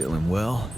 Feeling well?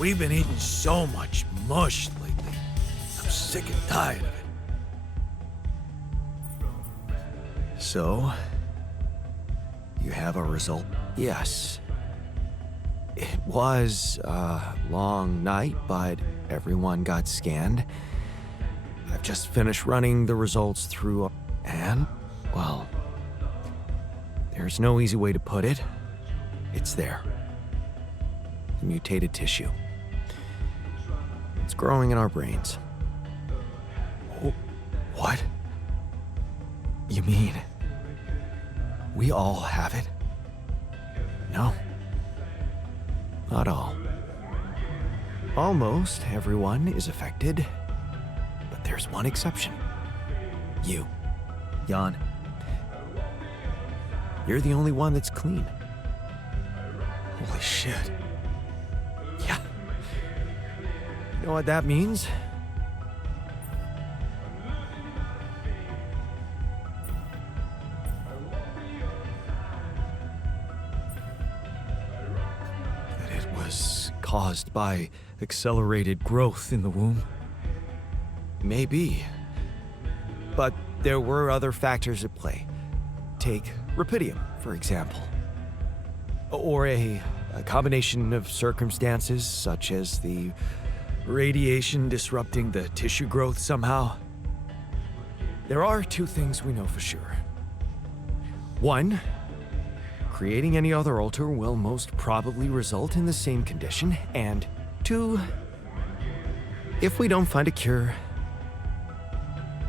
We've been eating so much mush lately. I'm sick and tired of it. So, you have a result? Yes. It was a long night, but everyone got scanned. I've just finished running the results through, and, well, there's no easy way to put it. It's there. Mutated tissue. It's growing in our brains. What? You mean we all have it? No. Not all. Almost everyone is affected, but there's one exception. You, Jan. You're the only one that's clean. Holy shit. Yeah. You know what that means? That it was caused by accelerated growth in the womb. Maybe. But there were other factors at play. Take rapidium, for example. Or a combination of circumstances, such as the radiation disrupting the tissue growth somehow. There are two things we know for sure. One, creating any other alter will most probably result in the same condition. And two, if we don't find a cure,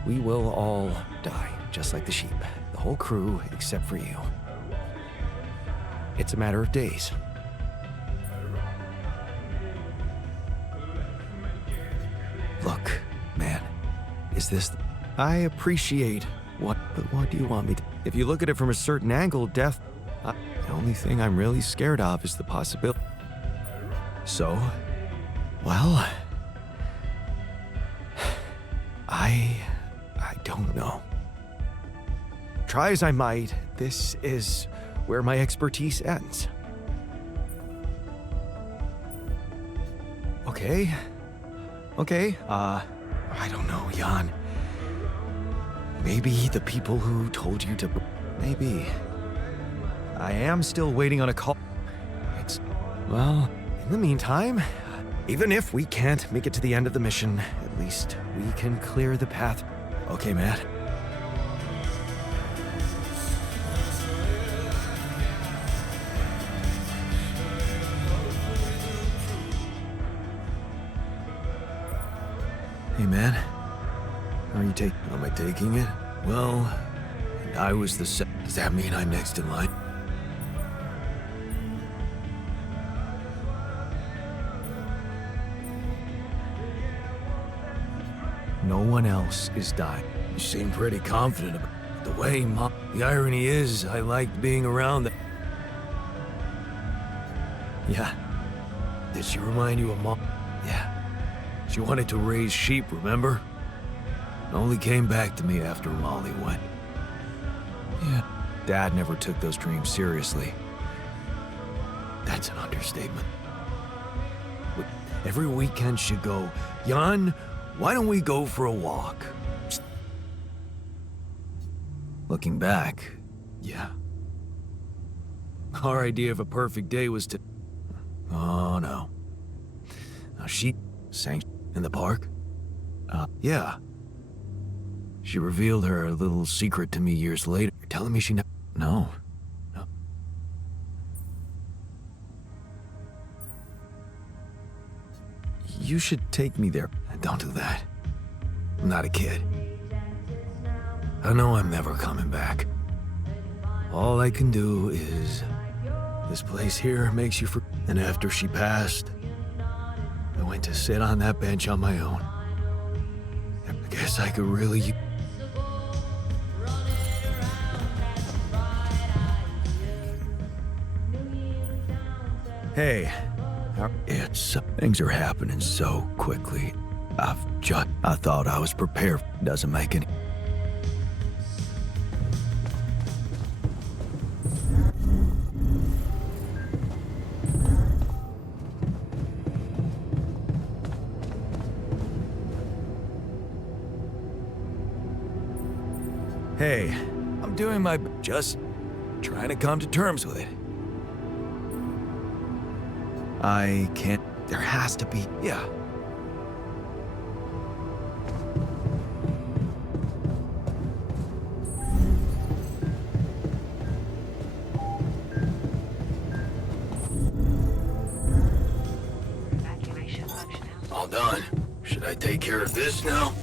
we will all die, just like the sheep. The whole crew, except for you. It's a matter of days. Look, man, is this... I appreciate what... But what do you want me to... If you look at it from a certain angle, death... the only thing I'm really scared of is the possibility. So, well... I don't know. Try as I might, this is where my expertise ends. Okay, I don't know, Jan. Maybe the people who told you to... Maybe. I am still waiting on a call. Well, in the meantime, even if we can't make it to the end of the mission, at least we can clear the path. Okay, Matt. Hey, man. How are you taking? Am I taking it? Well, I was the Does that mean I'm next in line? No one else is dying. You seem pretty confident about the way, Mom. The irony is, I liked being around the... Yeah. Did she remind you of Mom? Yeah. She wanted to raise sheep, remember? Only came back to me after Molly went. Yeah. Dad never took those dreams seriously. That's an understatement. Every weekend she'd go, Jan, why don't we go for a walk? Looking back, yeah. Our idea of a perfect day was to... Oh, no. Now she sang in the park? Yeah. She revealed her little secret to me years later. You're telling me she never... No. You should take me there. Don't do that. I'm not a kid. I know I'm never coming back. All I can do is... This place here makes you for... And after she passed, I went to sit on that bench on my own. I guess I could really... Hey, Things are happening so quickly. I thought I was prepared. Doesn't make any... hey, I'm doing my just trying to come to terms with it. I can't. There has to be. Yeah. All done. Should I take care of this now?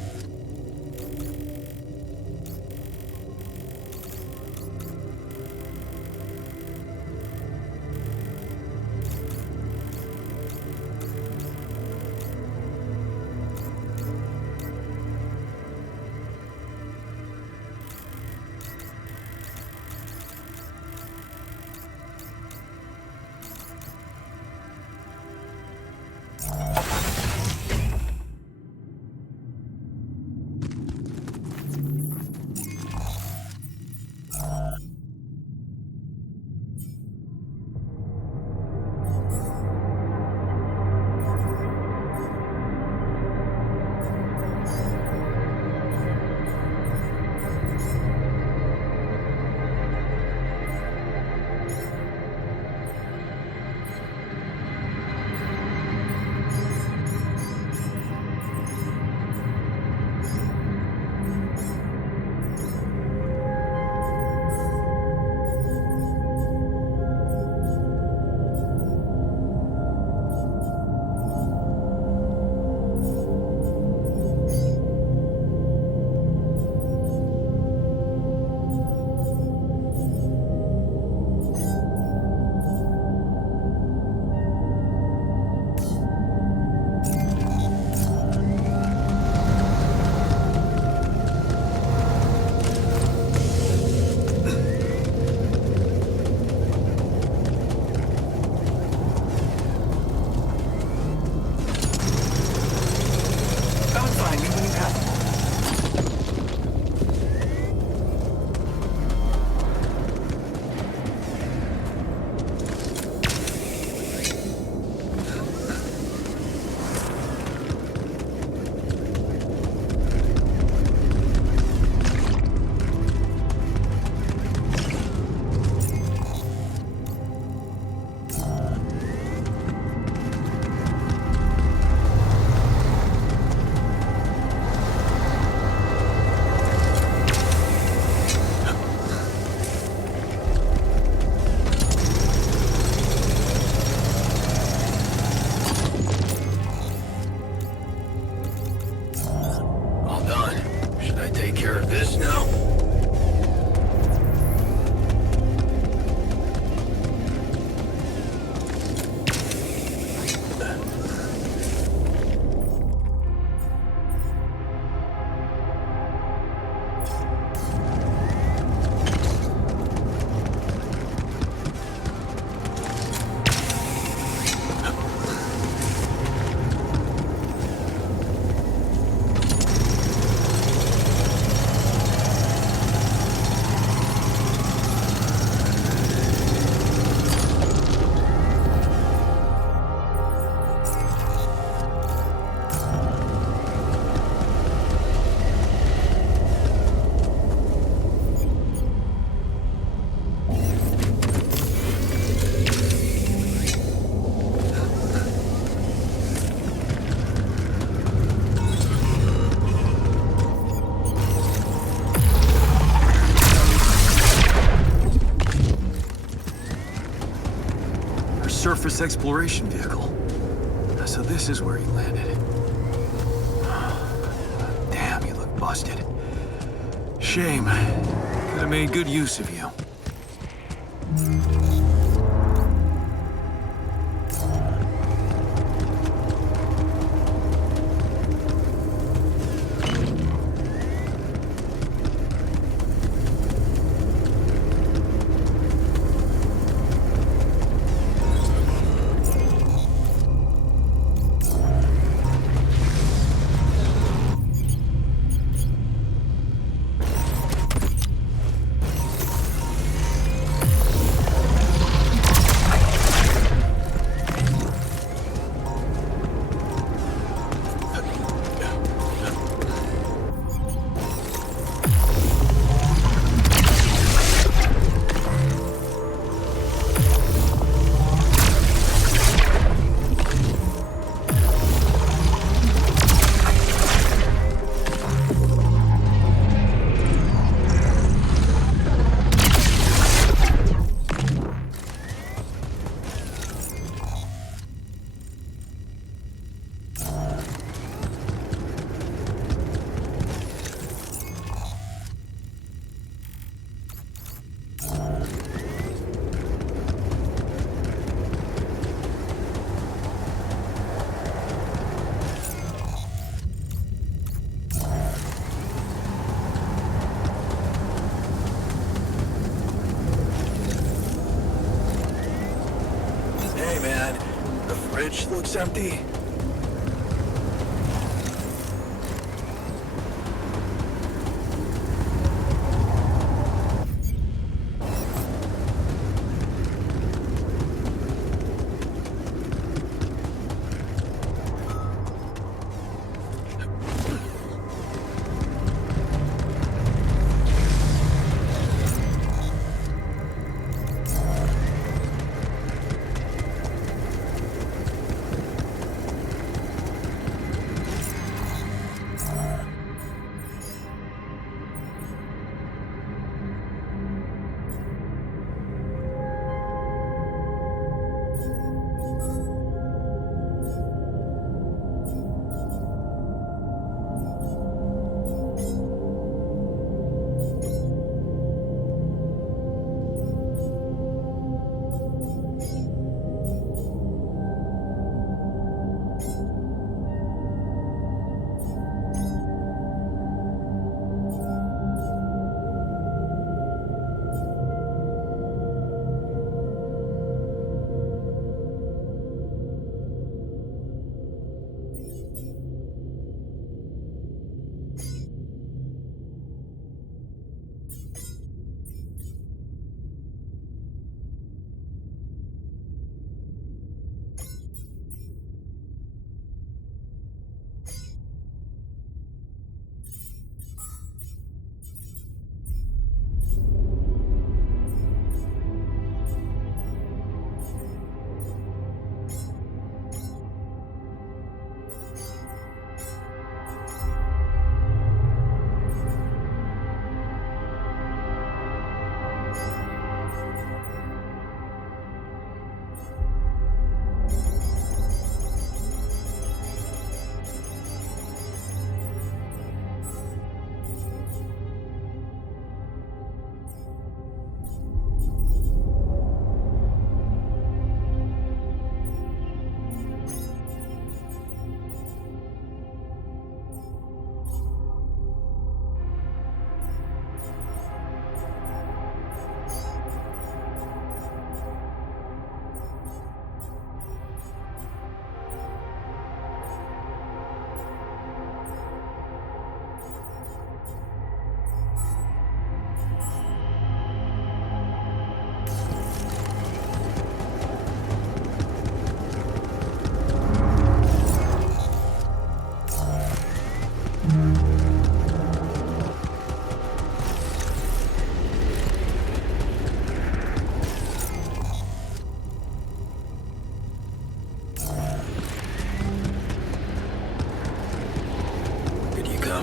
Surface exploration vehicle. So this is where he landed. Damn, you look busted. shame. Could have made good use of you. Fridge looks empty.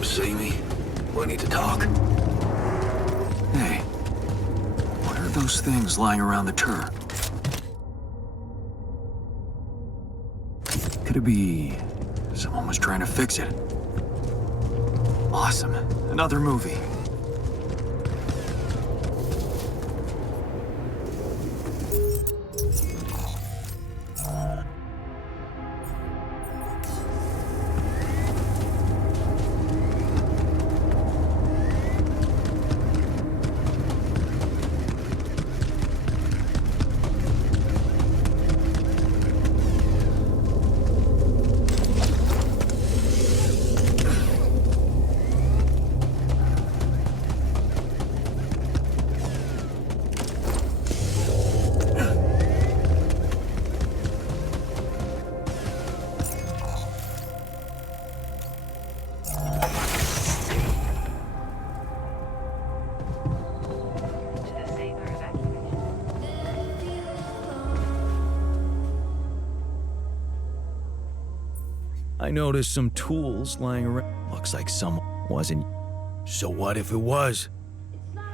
See me? We need to talk. Hey, what are those things lying around the turret? Could it be someone was trying to fix it? Awesome, another movie. I noticed some tools lying around. Looks like someone wasn't. So what if it was?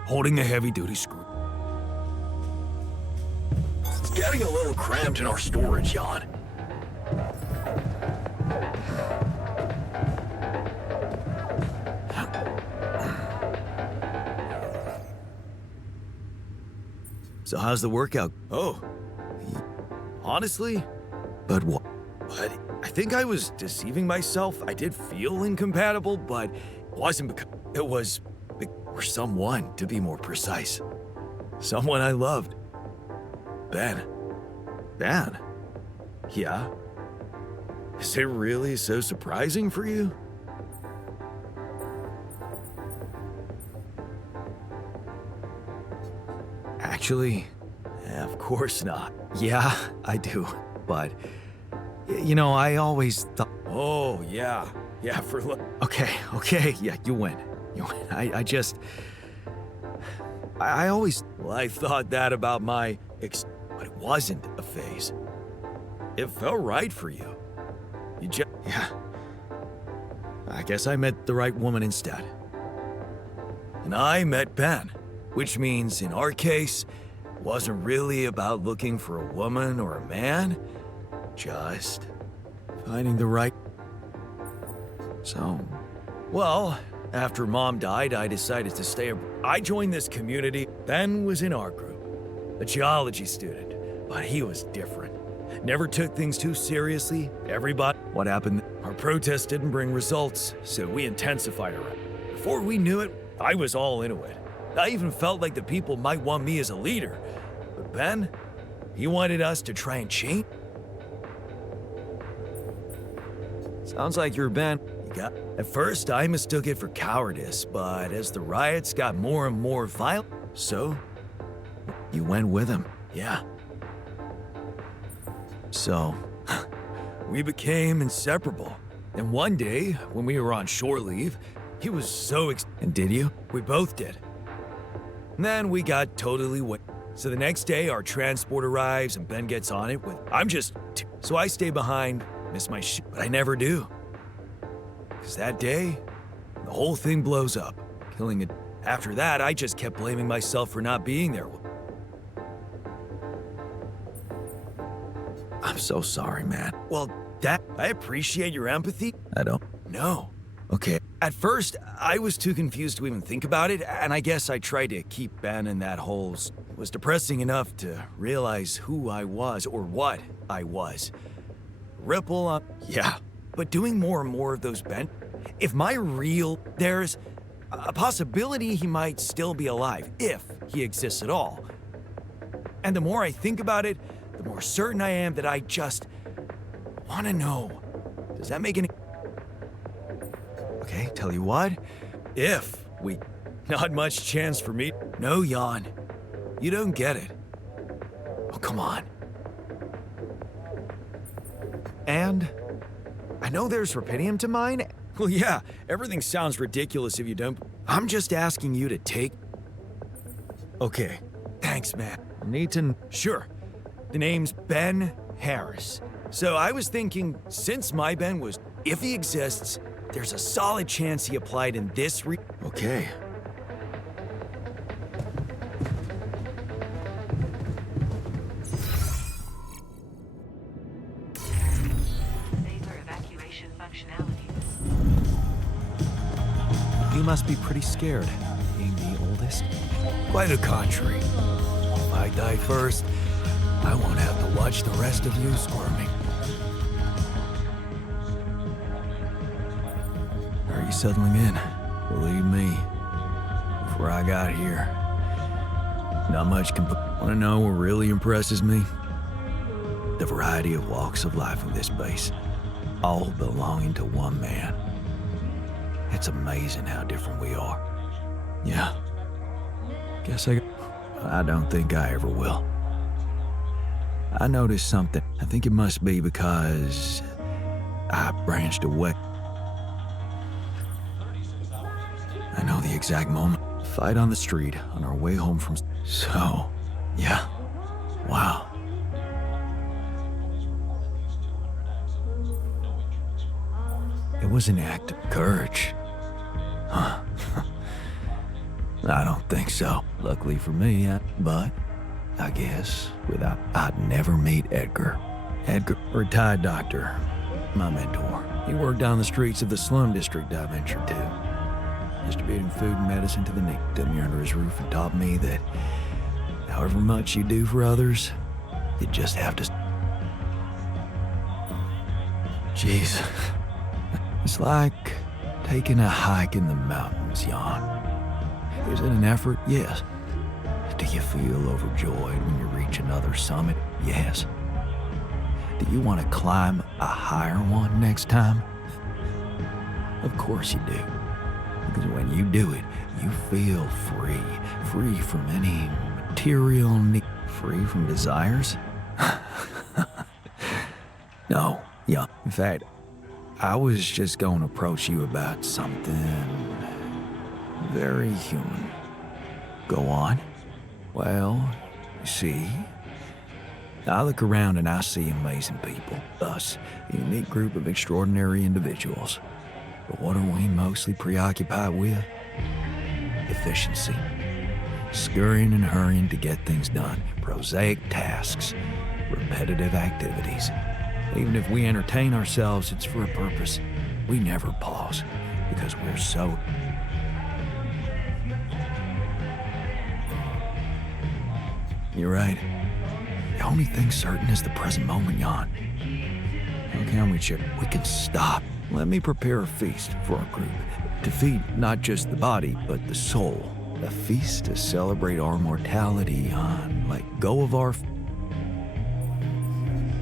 Holding a heavy-duty screw. It's getting a little cramped in our storage, Jan. So how's the workout? Oh, honestly, but what? But I think I was deceiving myself. I did feel incompatible, but it wasn't because it was for someone, to be more precise. Someone I loved. Ben. Ben? Yeah? Is it really so surprising for you? Actually, of course not. Yeah, I do. But, you know, I always thought... Oh, yeah. Yeah, for look... Okay, yeah, you win. You win. I always... Well, I thought that about my... But it wasn't a phase. It felt right for you. You just... Yeah. I guess I met the right woman instead. And I met Ben. Which means, in our case, it wasn't really about looking for a woman or a man, just finding the right... So, well, after Mom died, I decided to stay. I joined this community. Ben was in our group, a geology student, but he was different. Never took things too seriously. Everybody... What happened? Our protest didn't bring results, so we intensified our... Before we knew it, I was all into it. I even felt like the people might want me as a leader. But Ben, he wanted us to try and change. Sounds like you're Ben. At first, I mistook it for cowardice, but as the riots got more and more violent, so you went with him. Yeah. So, we became inseparable. And one day, when we were on shore leave, he was so And did you? We both did. And then we got totally wet. So the next day, our transport arrives and Ben gets on it with, So I stay behind, miss my shit, but I never do. Because that day, the whole thing blows up, killing it. After that, I just kept blaming myself for not being there. I'm so sorry, man. Well, I appreciate your empathy. I don't. No. Okay. At first, I was too confused to even think about it, and I guess I tried to keep Ben in that hole. It was depressing enough to realize who I was, or what I was. Ripple on... Yeah, but doing more and more of those, Ben, if there's a possibility he might still be alive, if he exists at all. And the more I think about it, the more certain I am that I just want to know. Does that make any... Okay, tell you what, not much chance for me. No, Jan, you don't get it. Oh, come on. And I know there's rubidium to mine. Well, yeah, everything sounds ridiculous if you don't. I'm just asking you to take... Okay, thanks, man. Nathan, sure. The name's Ben Harris. So I was thinking, since my Ben was... If he exists... There's a solid chance he applied in this Okay. Safer evacuation functionality. You must be pretty scared, being the oldest. Quite the contrary. If I die first, I won't have to watch the rest of you squirming. Are you settling in? Believe me, before I got here, not much can... Want to know what really impresses me? The variety of walks of life in this base, all belonging to one man. It's amazing how different we are. Yeah. Guess I don't think I ever will. I noticed something. I think it must be because I branched away. I know the exact moment. Fight on the street on our way home from... So, yeah. Wow. It was an act of courage. Huh. I don't think so. Luckily for me, but I guess I'd never meet Edgar. Edgar, retired doctor, my mentor. He worked down the streets of the slum district I ventured to, distributing food and medicine to the needy. Took me under his roof and taught me that however much you do for others, you just have to... Jeez. It's like taking a hike in the mountains, Jan. Is it an effort? Yes. Do you feel overjoyed when you reach another summit? Yes. Do you want to climb a higher one next time? Of course you do. Because when you do it, you feel free. Free from any material need. Free from desires? No, yeah. In fact, I was just going to approach you about something very human. Go on. Well, you see, I look around and I see amazing people. Us, a unique group of extraordinary individuals. But what are we mostly preoccupied with? Efficiency. Scurrying and hurrying to get things done. Prosaic tasks. Repetitive activities. Even if we entertain ourselves, it's for a purpose. We never pause because we're so... You're right. The only thing certain is the present moment, Jan. How can we, Chip? We can stop. Let me prepare a feast for our group. To feed not just the body, but the soul. A feast to celebrate our mortality, Jan. Let go of our...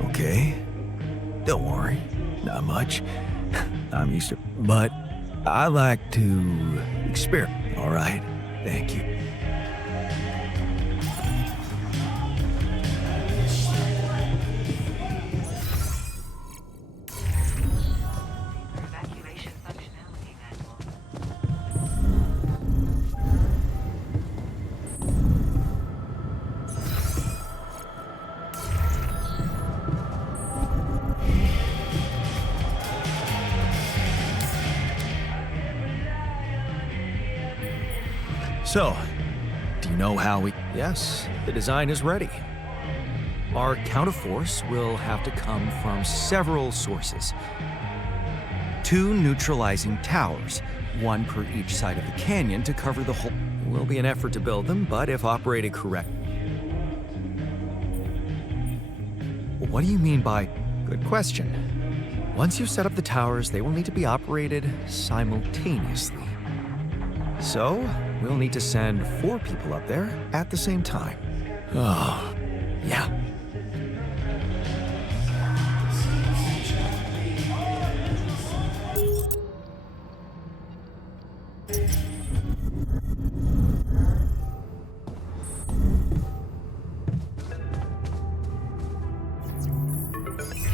Okay. Don't worry. Not much. I'm used to... But I like to experiment. All right? Thank you. Evacuation functionality manual. So, do you know how we... Yes, the design is ready. Our counterforce will have to come from several sources. 2 neutralizing towers, 1 per each side of the canyon to cover the whole... It will be an effort to build them, but if operated correct... What do you mean by... Good question. Once you've set up the towers, they will need to be operated simultaneously. So, we'll need to send 4 people up there at the same time. Oh, yeah.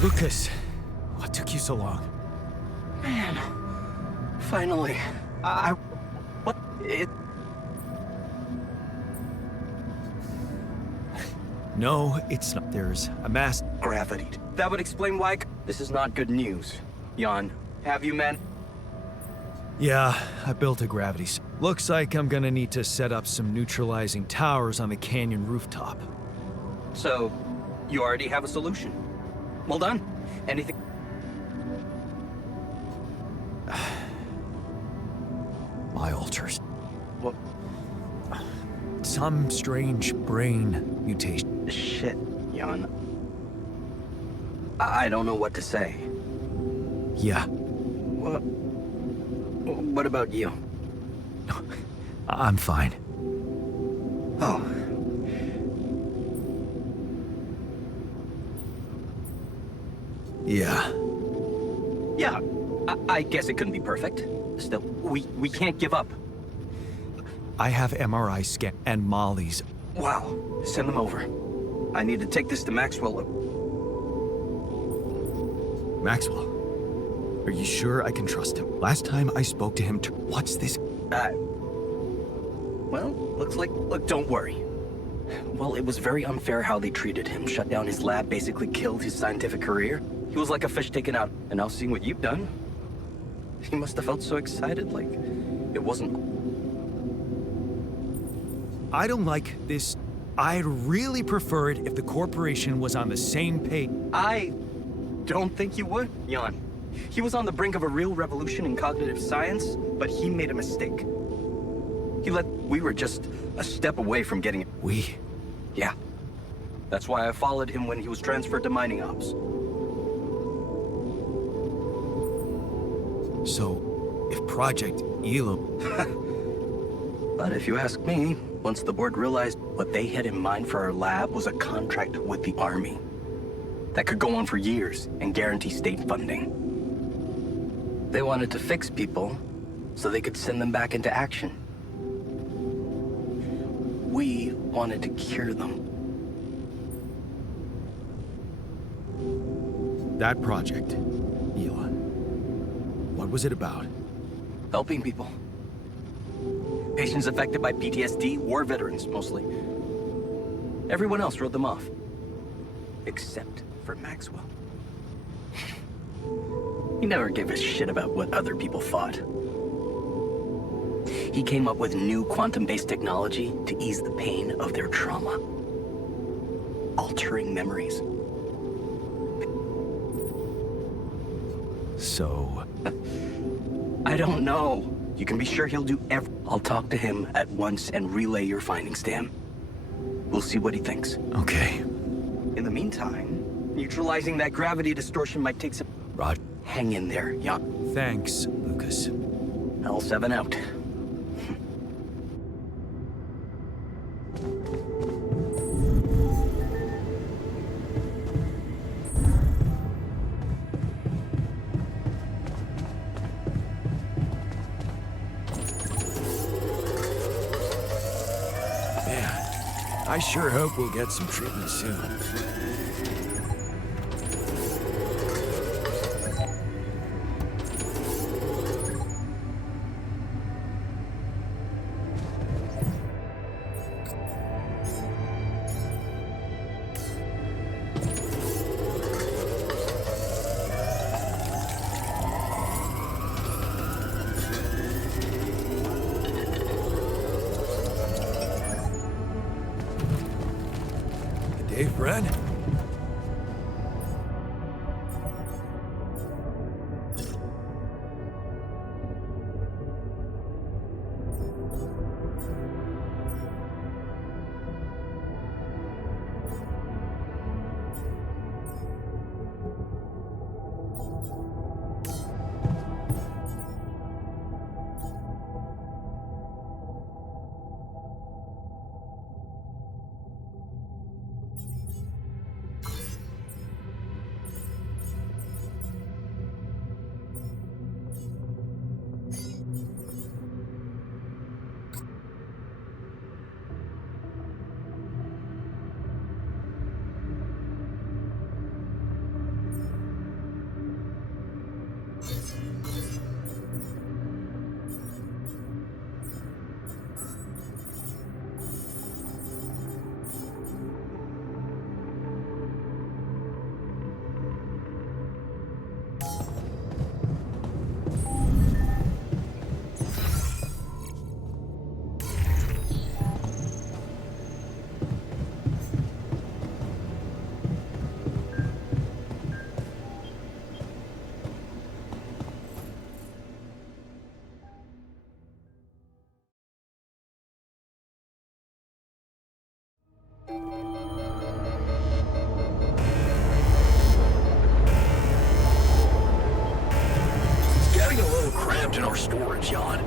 Lucas, what took you so long? Man, finally. What? No, it's not. There's a mass... Gravity. That would explain why. This is not good news. Jan, have you men? Yeah, I built a gravity... Looks like I'm gonna need to set up some neutralizing towers on the canyon rooftop. So, you already have a solution. Well done. Anything? My altars. What? Some strange brain mutation. Shit, Jan. I don't know what to say. Yeah, What about you? I'm fine. Oh. Yeah. Yeah, I guess it couldn't be perfect. Still, we can't give up. I have MRI scan and Molly's. Wow, send them over. I need to take this to Maxwell. Maxwell, are you sure I can trust him? Last time I spoke to him, what's this? Well, looks like... Look, don't worry. Well, it was very unfair how they treated him. Shut down his lab, basically killed his scientific career. He was like a fish taken out. And now seeing what you've done, He must have felt so excited, like it wasn't. I don't like this. I'd really prefer it if the corporation was on the same page. I don't think you would, Jan. He was on the brink of a real revolution in cognitive science, but he made a mistake. We were just a step away from getting it. We? Yeah. That's why I followed him when he was transferred to mining ops. So, if Project Elo... But if you ask me, once the board realized what they had in mind for our lab was a contract with the Army that could go on for years and guarantee state funding. They wanted to fix people so they could send them back into action. We wanted to cure them. That project, Elon. What was it about? Helping people. Patients affected by PTSD, war veterans mostly. Everyone else wrote them off. Except for Maxwell. He never gave a shit about what other people thought. He came up with new quantum-based technology to ease the pain of their trauma. Altering memories. So... I don't know. You can be sure he'll do I'll talk to him at once and relay your findings to him. We'll see what he thinks. Okay. In the meantime, neutralizing that gravity distortion might take some... Rod. Hang in there, young. Thanks, Lucas. L7 out. I sure hope we'll get some treatment soon. Hey, friend. Getting a little cramped in our storage, Jan.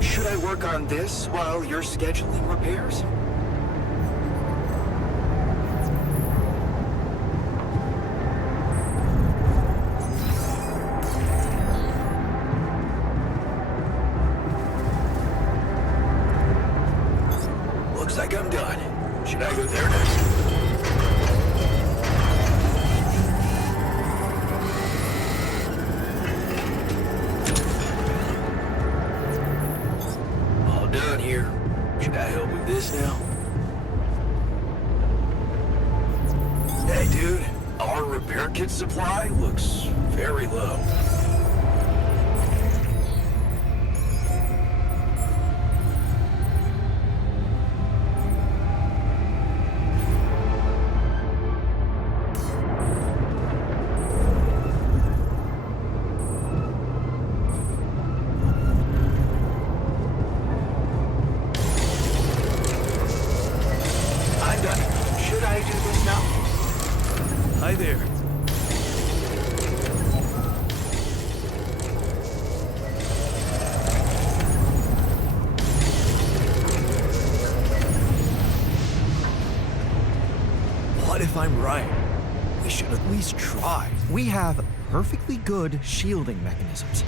Should I work on this while you're scheduling repairs? Looks like I'm done. Should I go there next? All done here. Should I help with this now? Hey, dude. Our repair kit supply looks very low. I'm done. Should I do this now? Hi there. What if I'm right? We should at least try. We have perfectly good shielding mechanisms.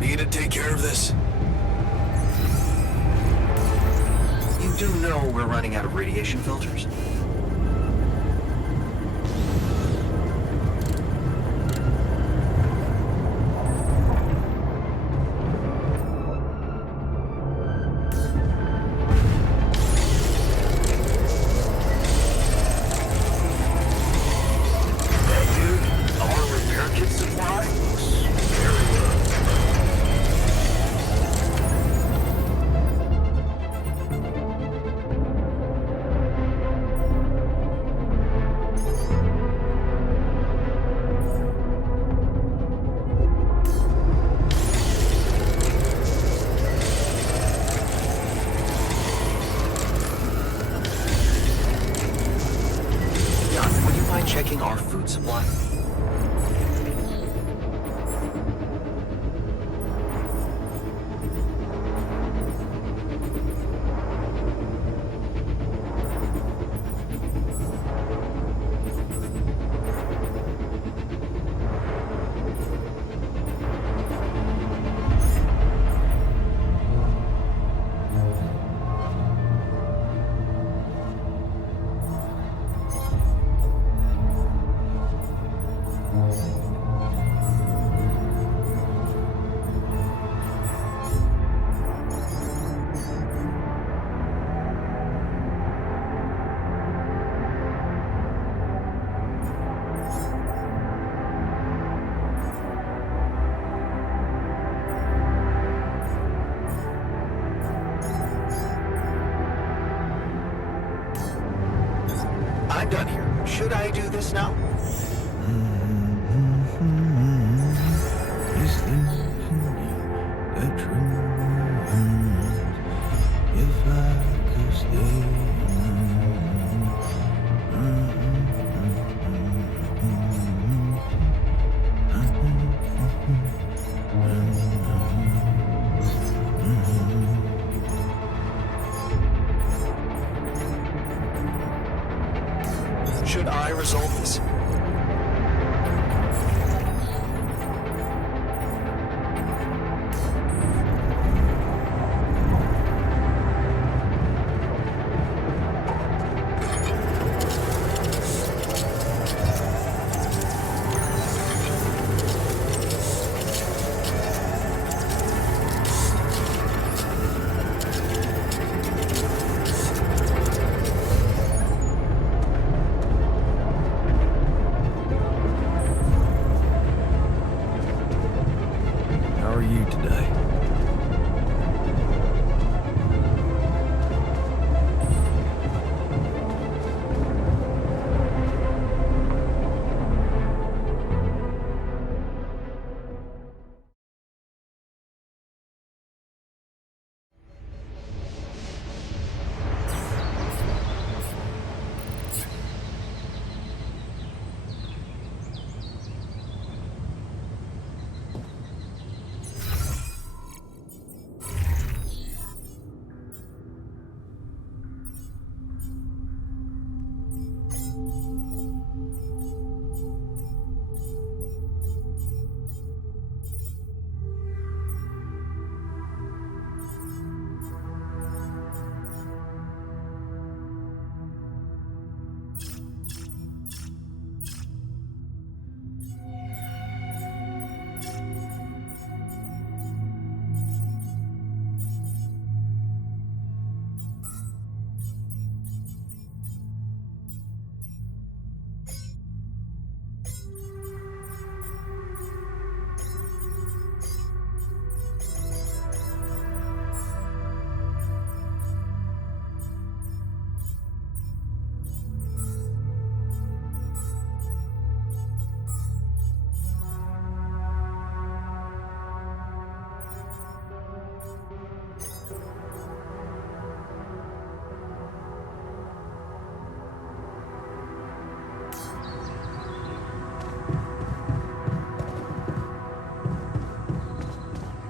Me to take care of this? You do know we're running out of radiation filters? Hey, dude, our repair kit supply looks very low. checking our food supply. I'm done here. Should I do this now? Is this a truth? If I could stay. Should I resolve this? How are you today?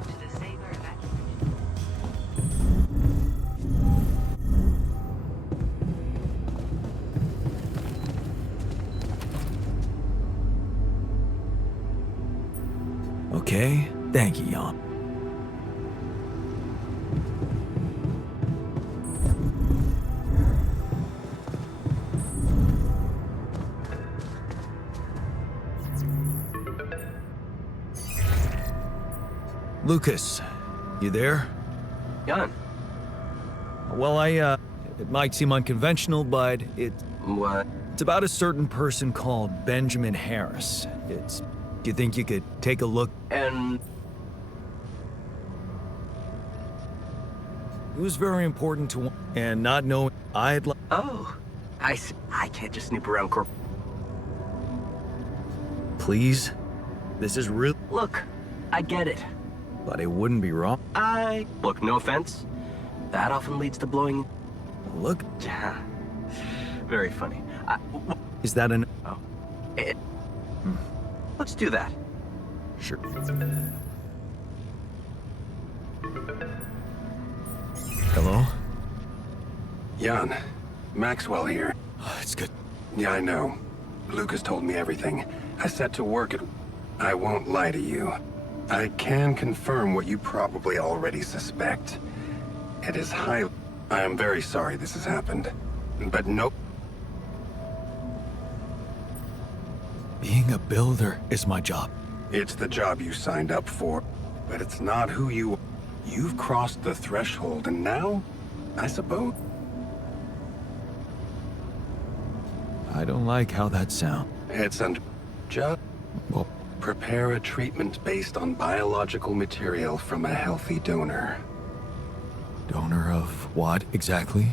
To the saber evacuation. Okay, thank you, Jan. Lucas, you there? Jan, Well, it might seem unconventional, but what? it's about a certain person called Benjamin Harris. Do you think you could take a look? And It was very important to, and not knowing I'd like. oh, I see. I can't just snoop around corp. Please, this is real, Look, I get it. but it wouldn't be wrong. Look, no offense. That often leads to blowing. Look, Very funny. is that an? Oh, Let's do that. Sure. Hello? Jan, Maxwell here. It's good. Yeah, I know. Lucas told me everything. I set to work at... I won't lie to you. I can confirm what you probably already suspect. It is high... I am very sorry this has happened. But no... Being a builder is my job. It's the job you signed up for, but it's not who you... You've crossed the threshold, and now, I suppose... I don't like how that sounds. It's under... Just Well, prepare a treatment based on biological material from a healthy donor. donor of what exactly?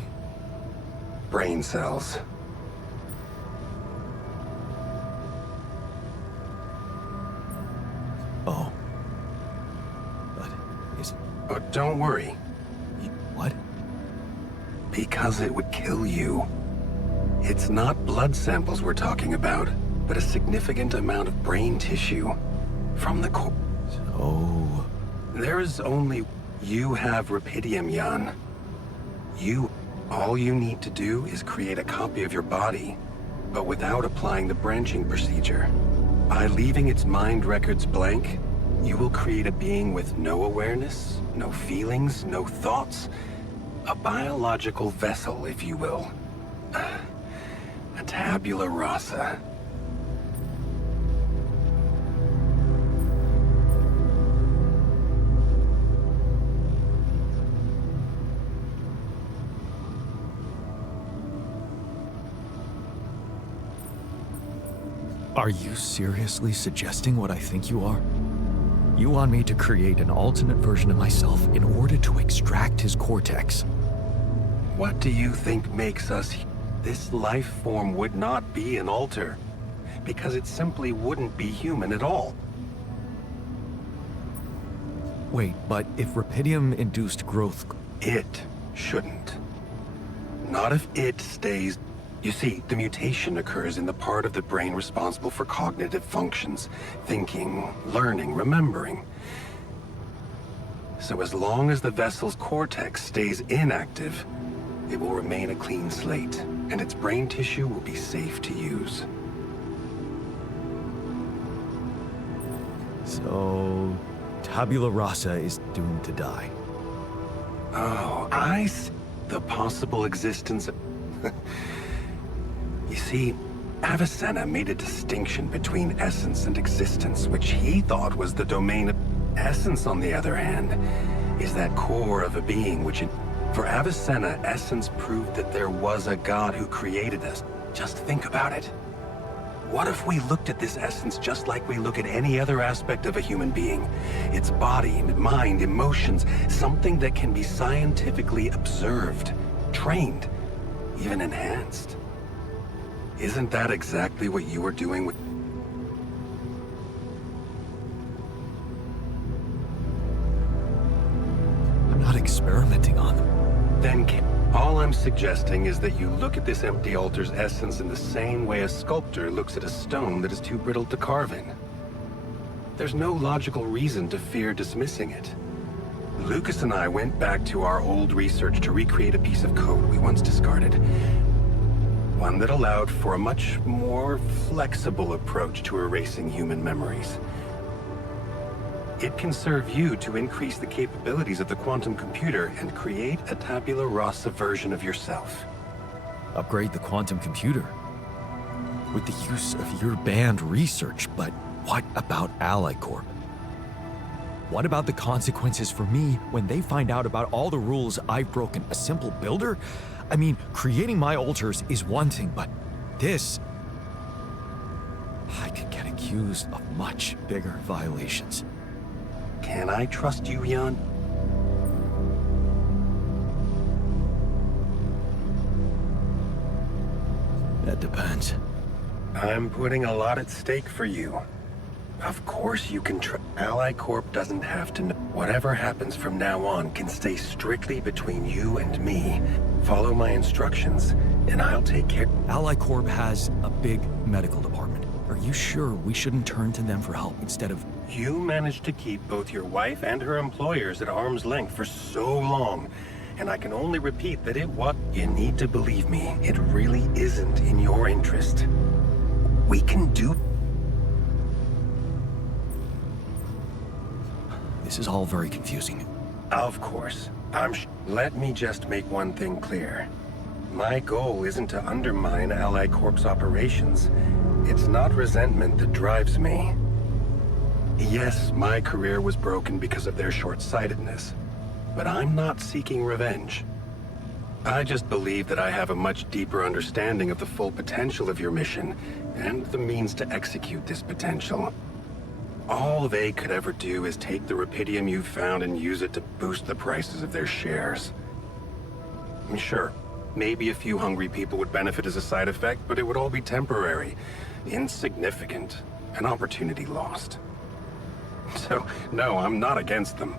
Brain cells. Oh. But is... But don't worry, What? because it would kill you. It's not blood samples we're talking about, but a significant amount of brain tissue from the core. Oh... There is only... You have Rapidium, Jan. All you need to do is create a copy of your body, but without applying the branching procedure. By leaving its mind records blank, you will create a being with no awareness, no feelings, no thoughts. A biological vessel, if you will. A tabula rasa. Are you seriously suggesting what I think you are? You want me to create an alternate version of myself in order to extract his cortex? What do you think makes us... This life form would not be an alter, because it simply wouldn't be human at all. Wait, but if Rapidium-induced growth... It shouldn't. Not if it stays... You see, the mutation occurs in the part of the brain responsible for cognitive functions. Thinking, learning, remembering. So as long as the vessel's cortex stays inactive, it will remain a clean slate, and its brain tissue will be safe to use. So... Tabula rasa is doomed to die. Oh, I see the possible existence of... You see, Avicenna made a distinction between essence and existence, which he thought was the domain of... Essence, on the other hand, is that core of a being which... For Avicenna, essence proved that there was a God who created us. Just think about it. What if we looked at this essence just like we look at any other aspect of a human being? Its body, mind, emotions, something that can be scientifically observed, trained, even enhanced. Isn't that exactly what you were doing with... I'm not experimenting on them. Then, all I'm suggesting is that you look at this empty altar's essence in the same way a sculptor looks at a stone that is too brittle to carve in. There's no logical reason to fear dismissing it. Lucas and I went back to our old research to recreate a piece of code we once discarded. One that allowed for a much more flexible approach to erasing human memories. It can serve you to increase the capabilities of the quantum computer and create a tabula rasa version of yourself. Upgrade the quantum computer. With the use of your banned research, but what about Ally Corp? What about the consequences for me when they find out about all the rules I've broken? A simple builder? I mean, creating my altars is one thing, but this... I could get accused of much bigger violations. Can I trust you, Jan? That depends. I'm putting a lot at stake for you. Of course you can Ally Corp doesn't have to know. Whatever happens from now on can stay strictly between you and me. Follow my instructions, and I'll take care. Ally Corp has a big medical department. Are you sure we shouldn't turn to them for help instead of... You managed to keep both your wife and her employers at arm's length for so long. And I can only repeat that it was... You need to believe me, it really isn't in your interest. We can do... This is all very confusing. Of course. Let me just make one thing clear. My goal isn't to undermine Ally Corp's operations. It's not resentment that drives me. Yes, my career was broken because of their short-sightedness. But I'm not seeking revenge. I just believe that I have a much deeper understanding of the full potential of your mission, and the means to execute this potential. All they could ever do is take the rupidium you've found and use it to boost the prices of their shares. Sure, maybe a few hungry people would benefit as a side effect, but it would all be temporary, insignificant, an opportunity lost. So, no, I'm not against them.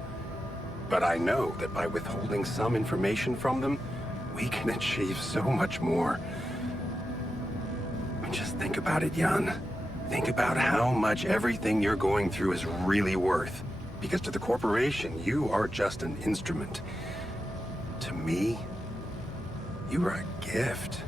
But I know that by withholding some information from them, we can achieve so much more. Just think about it, Jan. Think about how much everything you're going through is really worth. Because to the corporation, you are just an instrument. To me, you are a gift.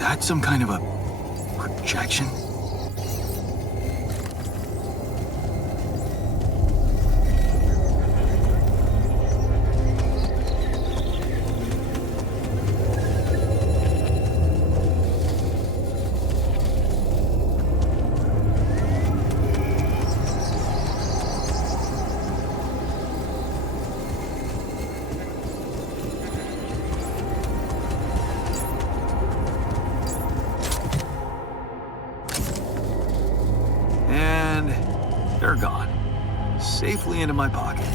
that some kind of a projection? They're gone. Safely into my pocket.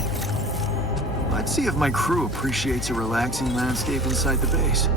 Let's see if my crew appreciates a relaxing landscape inside the base.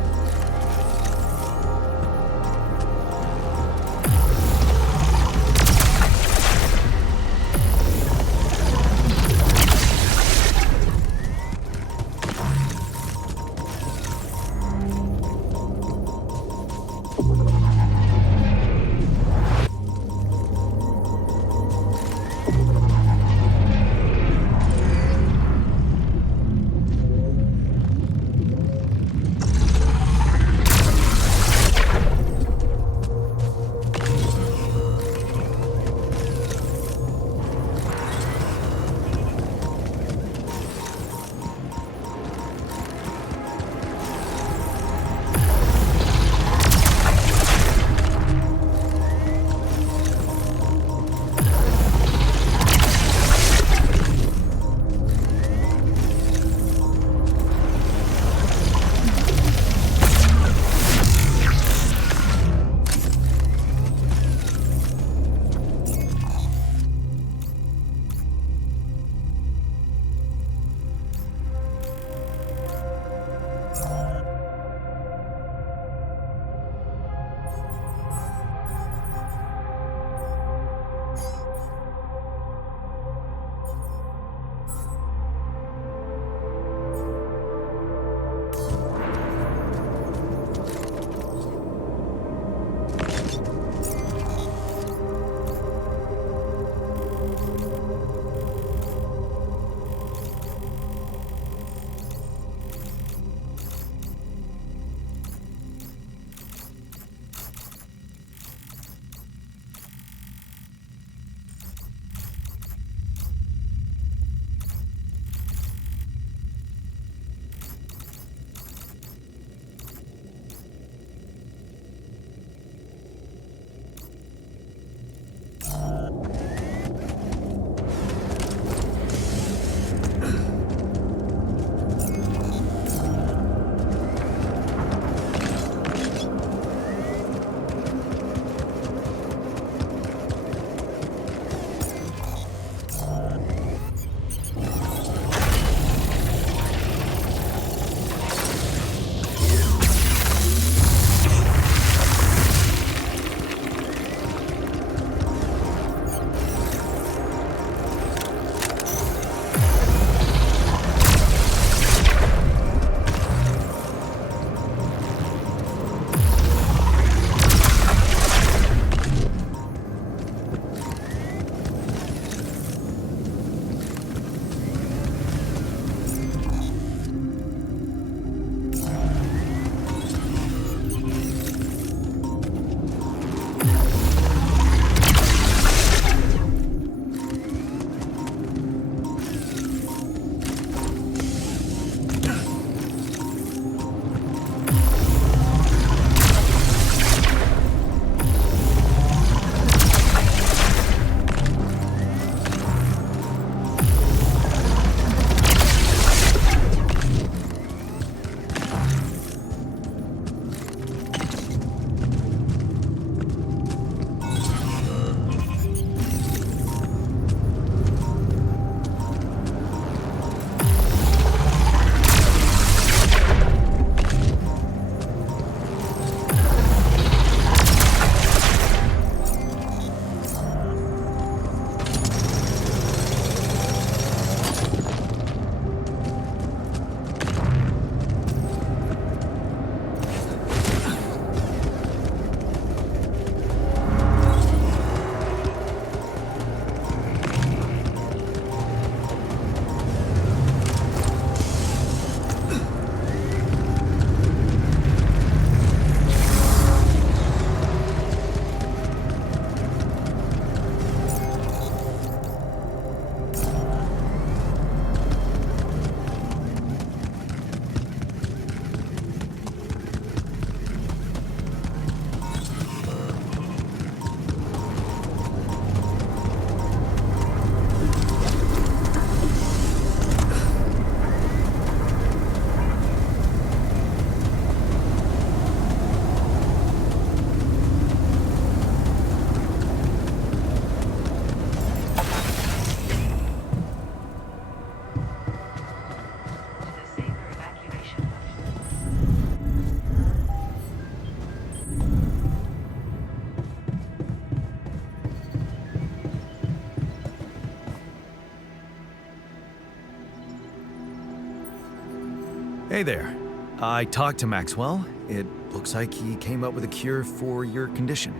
Hey there. I talked to Maxwell. It looks like he came up with a cure for your condition.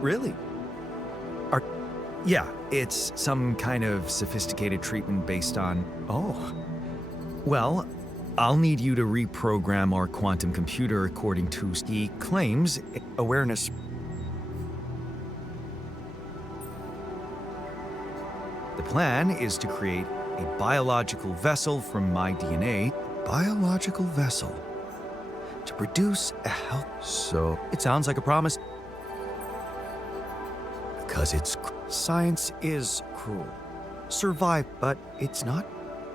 Really? Yeah, it's some kind of sophisticated treatment based on... Oh. Well, I'll need you to reprogram our quantum computer according to he claims awareness. The plan is to create a biological vessel from my DNA. Biological vessel. To produce a health... So, It sounds like a promise. Because it's... Science is cruel. Survive, but it's not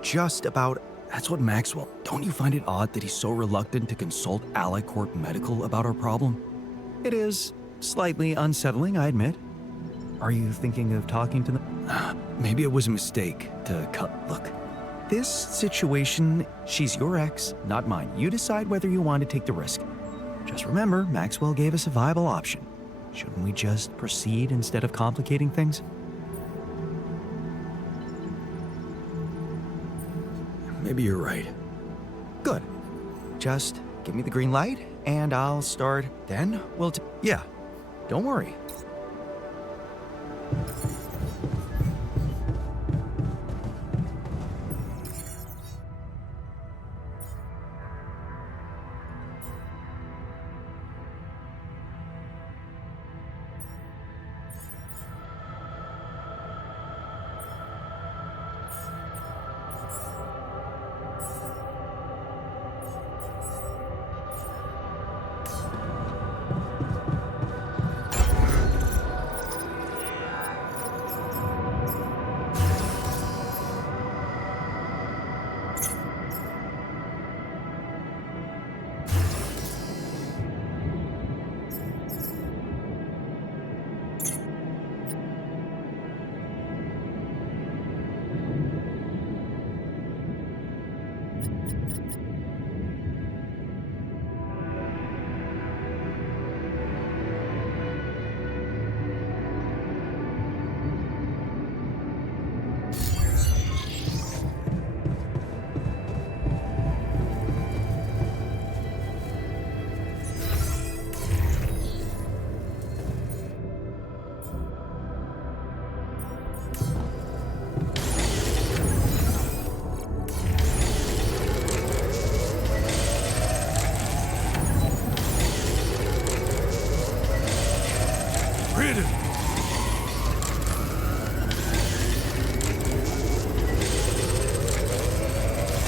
just about... That's what Maxwell... Don't you find it odd that he's so reluctant to consult Alicorp Medical about our problem? It is slightly unsettling, I admit. Are you thinking of talking to them? Maybe it was a mistake to cut... Look, this situation, she's your ex, not mine. You decide whether you want to take the risk. Just remember, Maxwell gave us a viable option. Shouldn't we just proceed instead of complicating things? Maybe you're right. Good. Just give me the green light, and I'll start. Then we'll... Yeah, don't worry.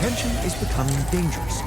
Tension is becoming dangerous.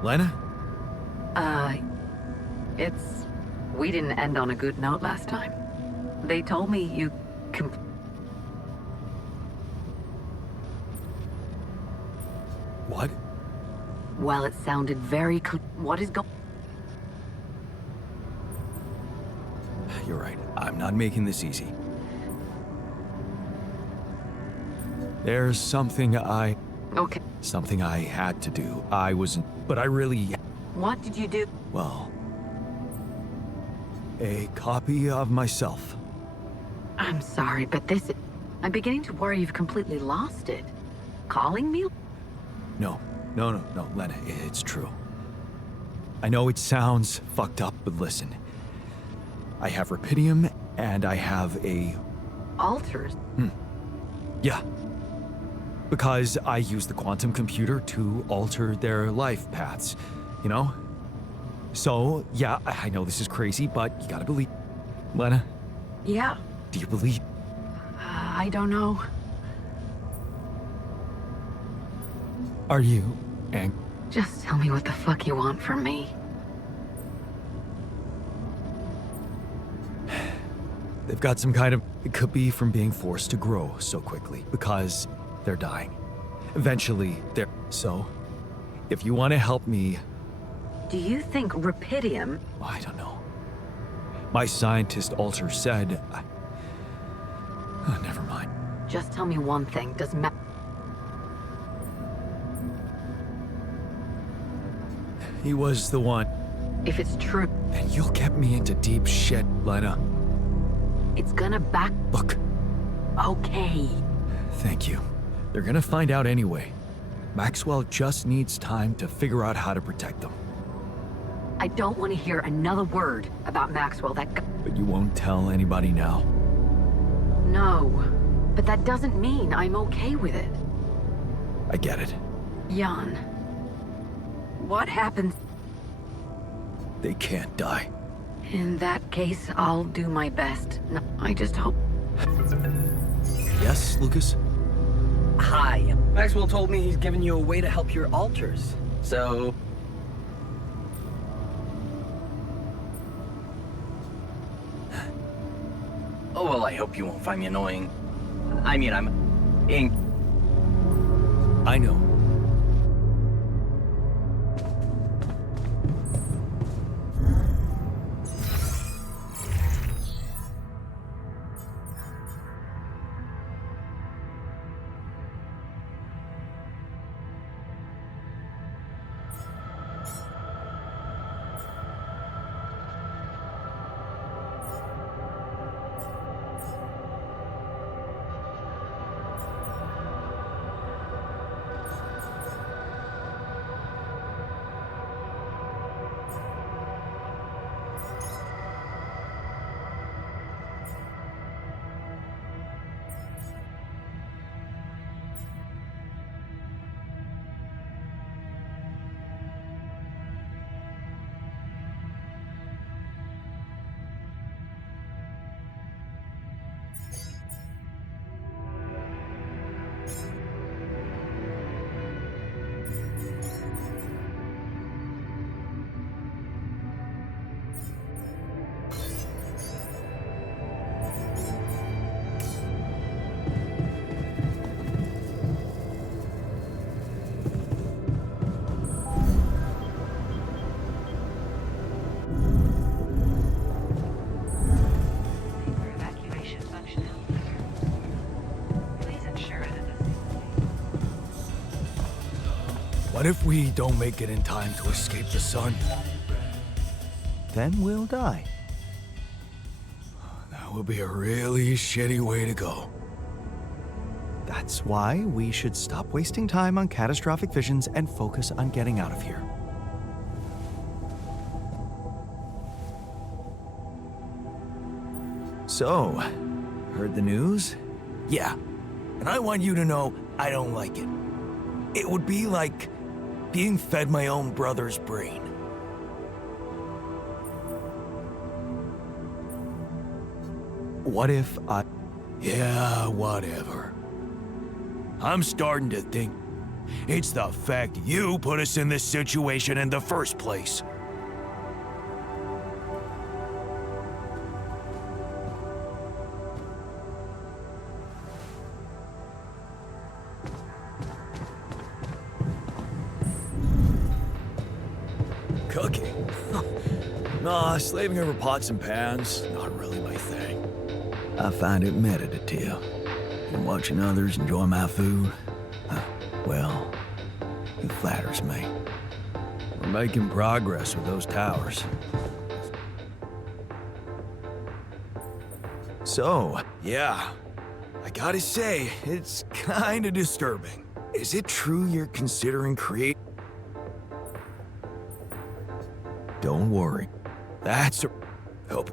Lena? We didn't end on a good note last time. They told me you What? Well, it sounded very What is You're right. I'm not making this easy. There's something Okay. Something I had to do. But I really... What did you do? Well... A copy of myself. I'm sorry, but I'm beginning to worry you've completely lost it. Calling me? No, Lena, it's true. I know it sounds fucked up, but listen. I have rubidium, and I have a... Alters? Yeah. Because I use the quantum computer to alter their life paths, you know? So, yeah, I know this is crazy, but you gotta believe. Lena, Yeah. do you believe? I don't know. Are you angry? Just tell me what the fuck you want from me. They've got some kind of... It could be from being forced to grow so quickly, because they're dying. Eventually, they're... So, if you want to help me Do you think rupidium... I don't know. My scientist also said... never mind. Just tell me one thing. Does He was the one. If it's true, And you'll get me into deep shit, Lena. it's gonna back... Look, Okay. thank you. They're gonna find out anyway. Maxwell just needs time to figure out how to protect them. I don't want to hear another word about Maxwell. But you won't tell anybody now. No. But that doesn't mean I'm okay with it. I get it. Jan. What happens? They can't die. In that case, I'll do my best. No, I just hope... Yes, Lucas? Hi. Maxwell told me he's given you a way to help your alters. So... Oh, well, I hope you won't find me annoying. I mean, I'm... I know. What if we don't make it in time to escape the sun? Then we'll die. That would be a really shitty way to go. That's why we should stop wasting time on catastrophic visions and focus on getting out of here. So, heard the news? Yeah, and I want you to know I don't like it. It would be like being fed my own brother's brain. What if I... Yeah, whatever. I'm starting to think it's the fact you put us in this situation in the first place. Cooking? Nah, slaving over pots and pans, not really my thing. I find it meditative. And watching others enjoy my food, well, it flatters me. We're making progress with those towers. So, yeah, I gotta say, it's kinda disturbing. Is it true you're considering Don't worry. That's a... Help.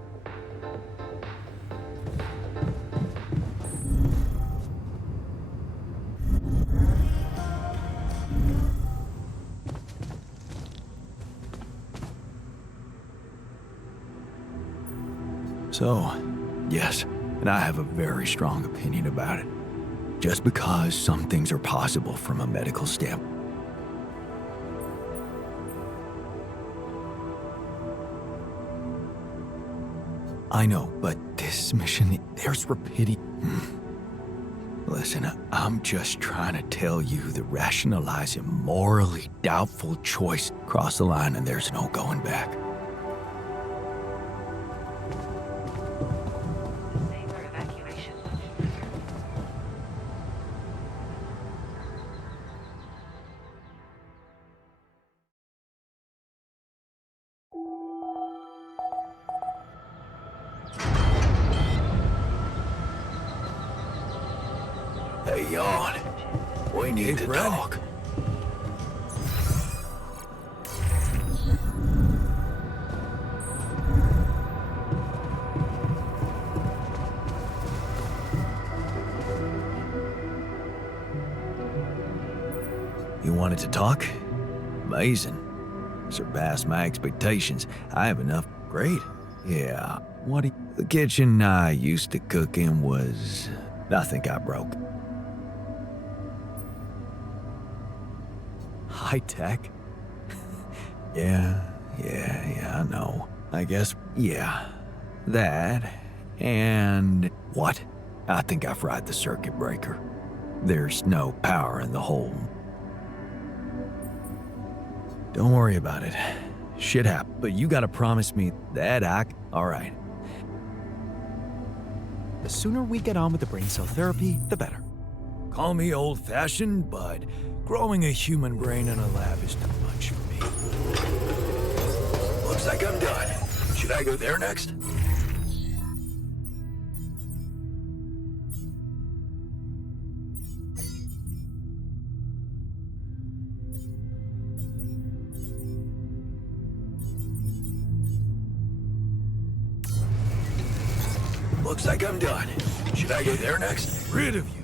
So, yes, and I have a very strong opinion about it. Just because some things are possible from a medical standpoint. I know, but this mission, there's rapidity. Listen, I'm just trying to tell you that rationalizing morally doubtful choice cross the line and there's no going back. Hey, Yawn. We need to Brad. talk. You wanted to talk? Amazing. Surpassed my expectations. I have enough. Great. Yeah. The kitchen I used to cook in was... I think I broke. High tech? Yeah, I know. I guess, yeah. That, and what? I think I fried the circuit breaker. There's no power in the home. Don't worry about it. Shit happened. But you gotta promise me That all right. the sooner we get on with the brain cell therapy, the better. Call me old-fashioned, but growing a human brain in a lab is too much for me. Looks like I'm done. Should I go there next? Looks like I'm done. Should I go there next? Rid of you.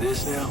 This now?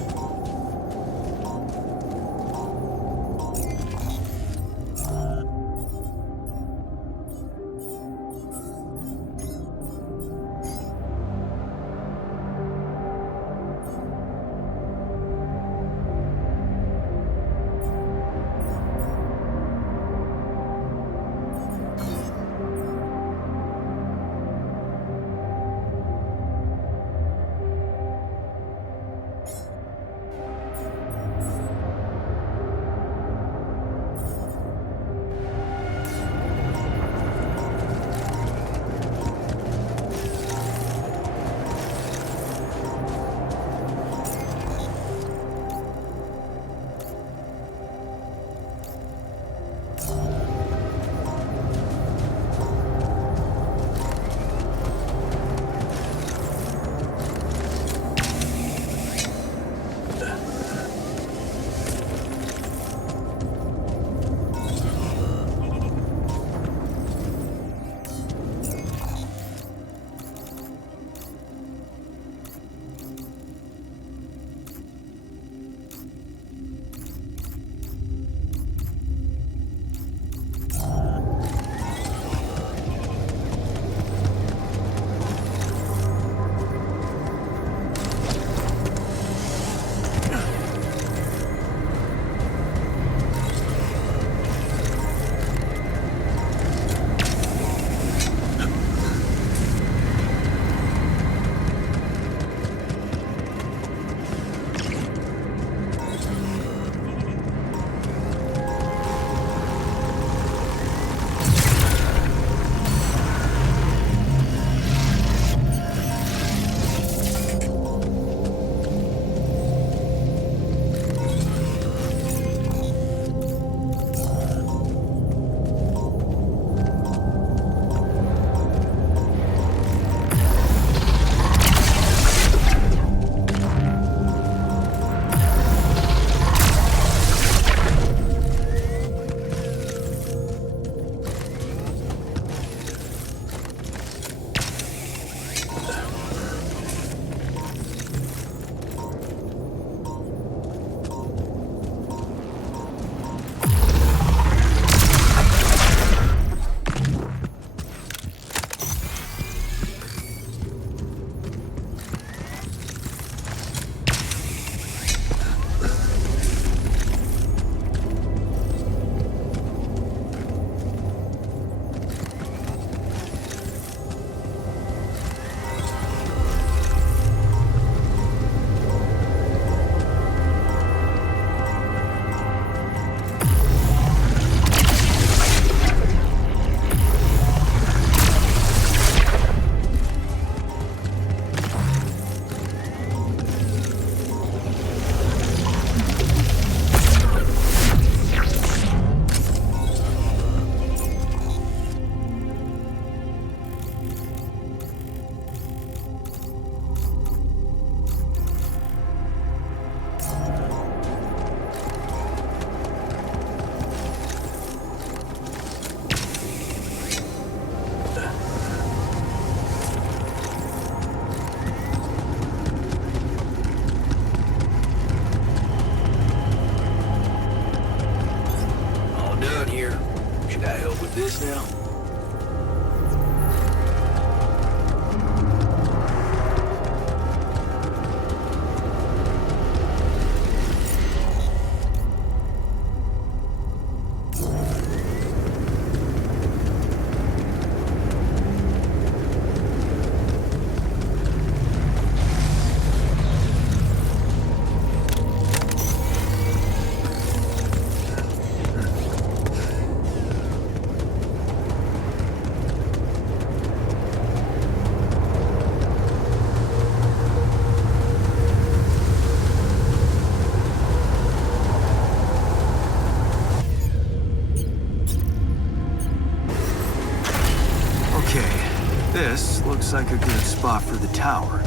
Okay, this looks like a good spot for the tower.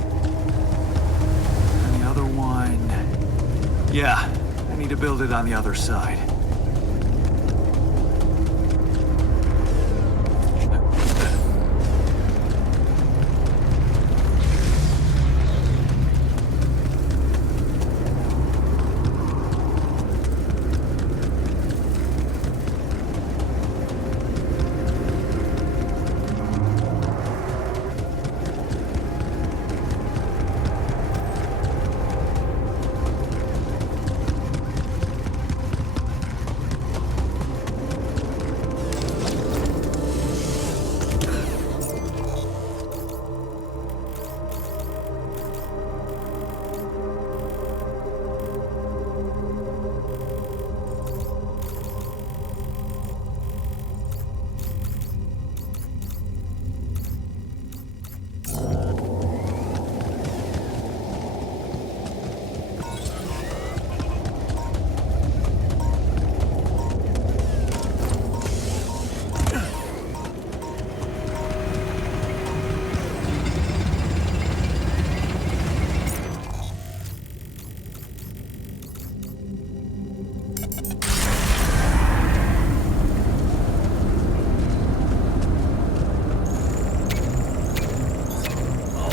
And the other one... Yeah, I need to build it on the other side.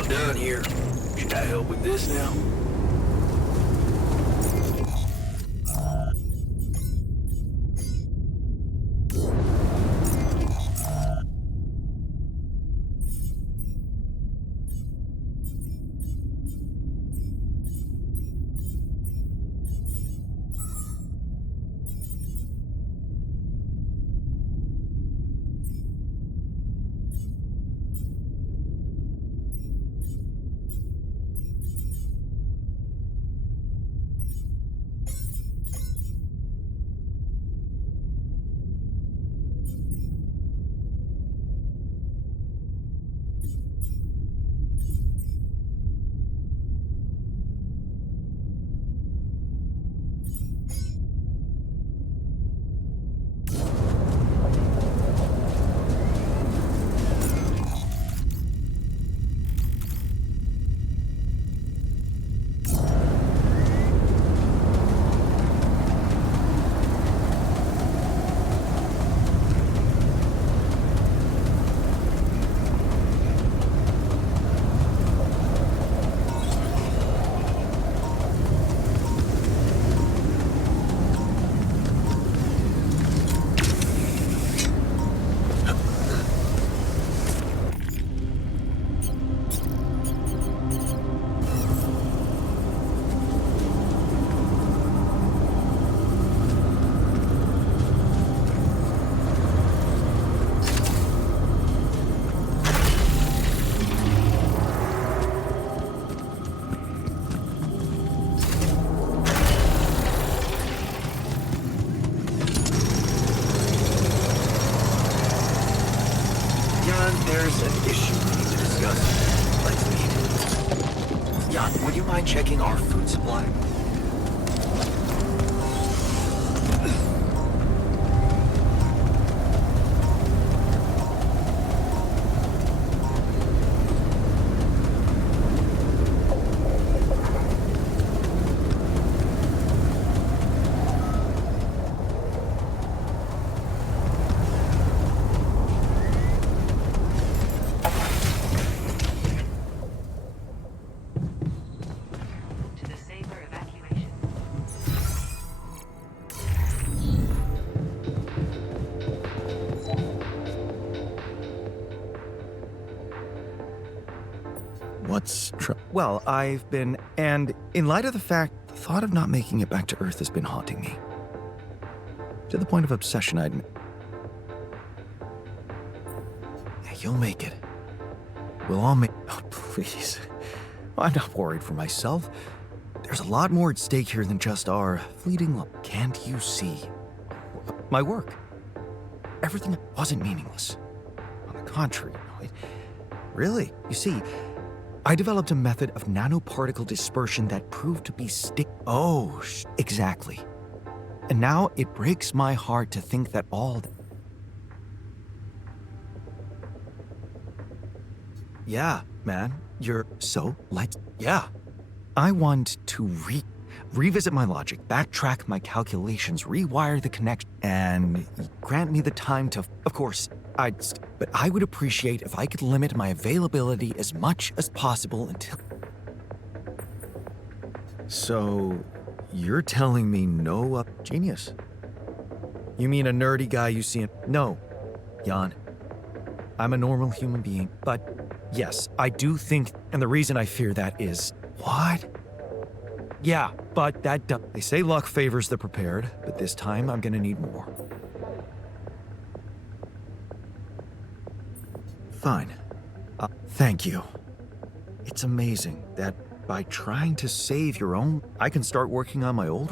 Done here. Should I help with this now? There's an issue we need to discuss. Let's meet. Jan, would you mind checking our food supply? Well, I've been, and in light of the fact, the thought of not making it back to Earth has been haunting me. To the point of obsession, I admit. Yeah, you'll make it. We'll all make... Oh, please. I'm not worried for myself. There's a lot more at stake here than just our fleeting love. Can't you see? My work. Everything wasn't meaningless. On the contrary, no, really, you see... I developed a method of nanoparticle dispersion that proved to be exactly. And now it breaks my heart to think that all Yeah, man. Yeah. I want to revisit my logic, backtrack my calculations, rewire the connection, and grant me the time to. Of course, but I would appreciate if I could limit my availability as much as possible until. So, you're telling me no genius? You mean a nerdy guy you see in. No, Jan. I'm a normal human being, but yes, I do think, and the reason I fear that is. What? Yeah, but they say luck favors the prepared, but this time I'm gonna need more. Fine. Thank you. It's amazing that by trying to save your own, I can start working on my old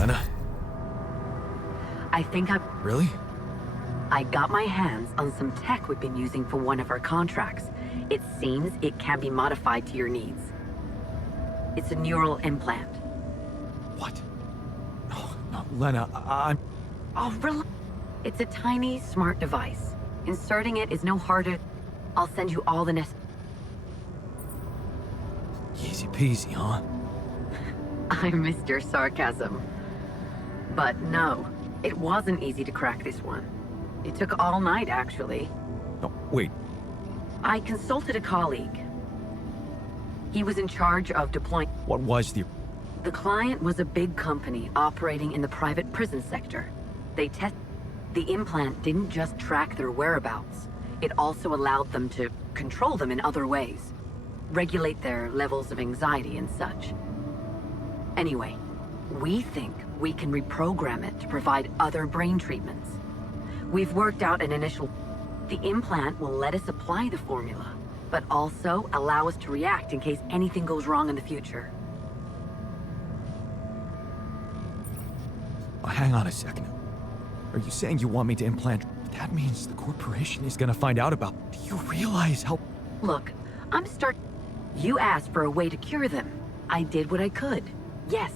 Lena? I think Really? I got my hands on some tech we've been using for one of our contracts. It seems it can be modified to your needs. It's a neural implant. What? No, Lena, I'm. Oh, relax. It's a tiny, smart device. Inserting it is no harder. I'll send you all the Easy peasy, huh? I missed your sarcasm. But no, it wasn't easy to crack this one. It took all night, actually. No, wait. I consulted a colleague. He was in charge of deploying. What was the. The client was a big company operating in the private prison sector. The implant didn't just track their whereabouts. It also allowed them to control them in other ways. Regulate their levels of anxiety and such. Anyway, we think we can reprogram it to provide other brain treatments. We've worked out an initial. The implant will let us apply the formula, but also allow us to react in case anything goes wrong in the future. Hang on a second. Are you saying you want me to implant? That means the corporation is gonna find out about. Do you realize how. Look, You asked for a way to cure them. I did what I could. Yes,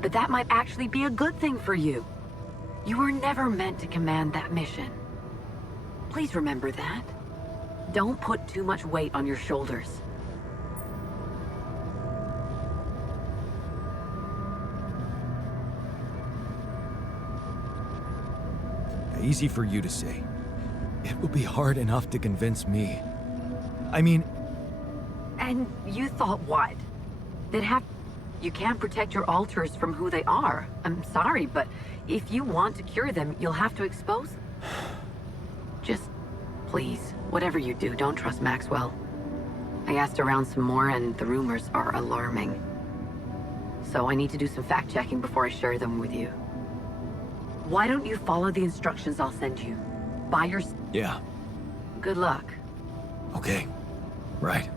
but that might actually be a good thing for you. You were never meant to command that mission. Please remember that. Don't put too much weight on your shoulders. Easy for you to say. It will be hard enough to convince me. I mean. And you thought what? You can't protect your alters from who they are. I'm sorry, but if you want to cure them, you'll have to expose them. Just, please, whatever you do, don't trust Maxwell. I asked around some more, and the rumors are alarming. So I need to do some fact-checking before I share them with you. Why don't you follow the instructions I'll send you? Yeah. Good luck. Okay. Right.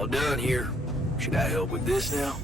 All done here. Should I help with this now?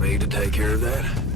Me to take care of that?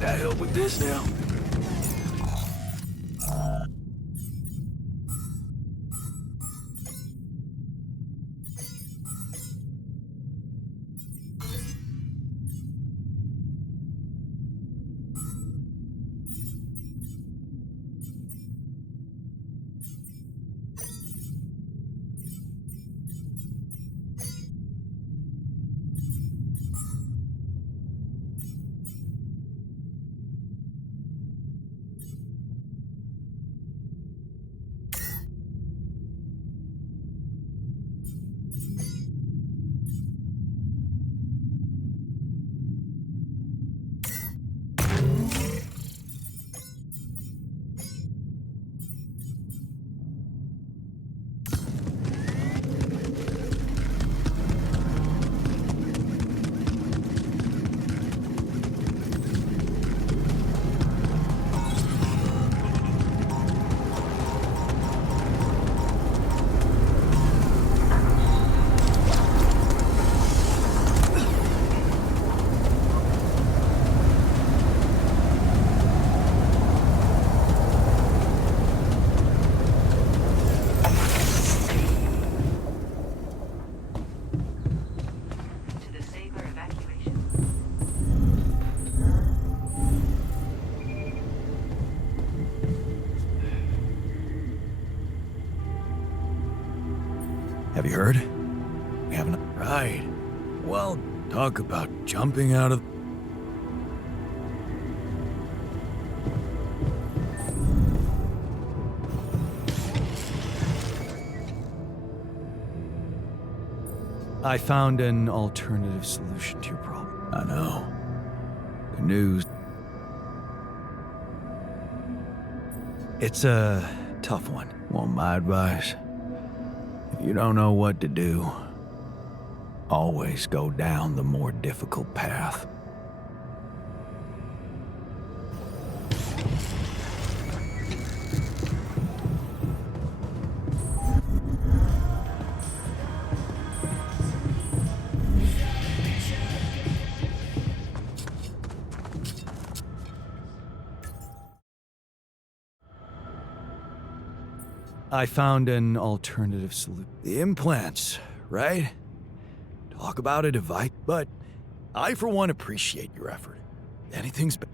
Need I help with this now? Have you heard? We haven't. Right. Well, talk about jumping out of. I found an alternative solution to your problem. I know. The news. It's a tough one. Want my advice? If you don't know what to do, always go down the more difficult path. I found an alternative solution. The implants, right? Talk about a device, but I for one appreciate your effort. Anything's better.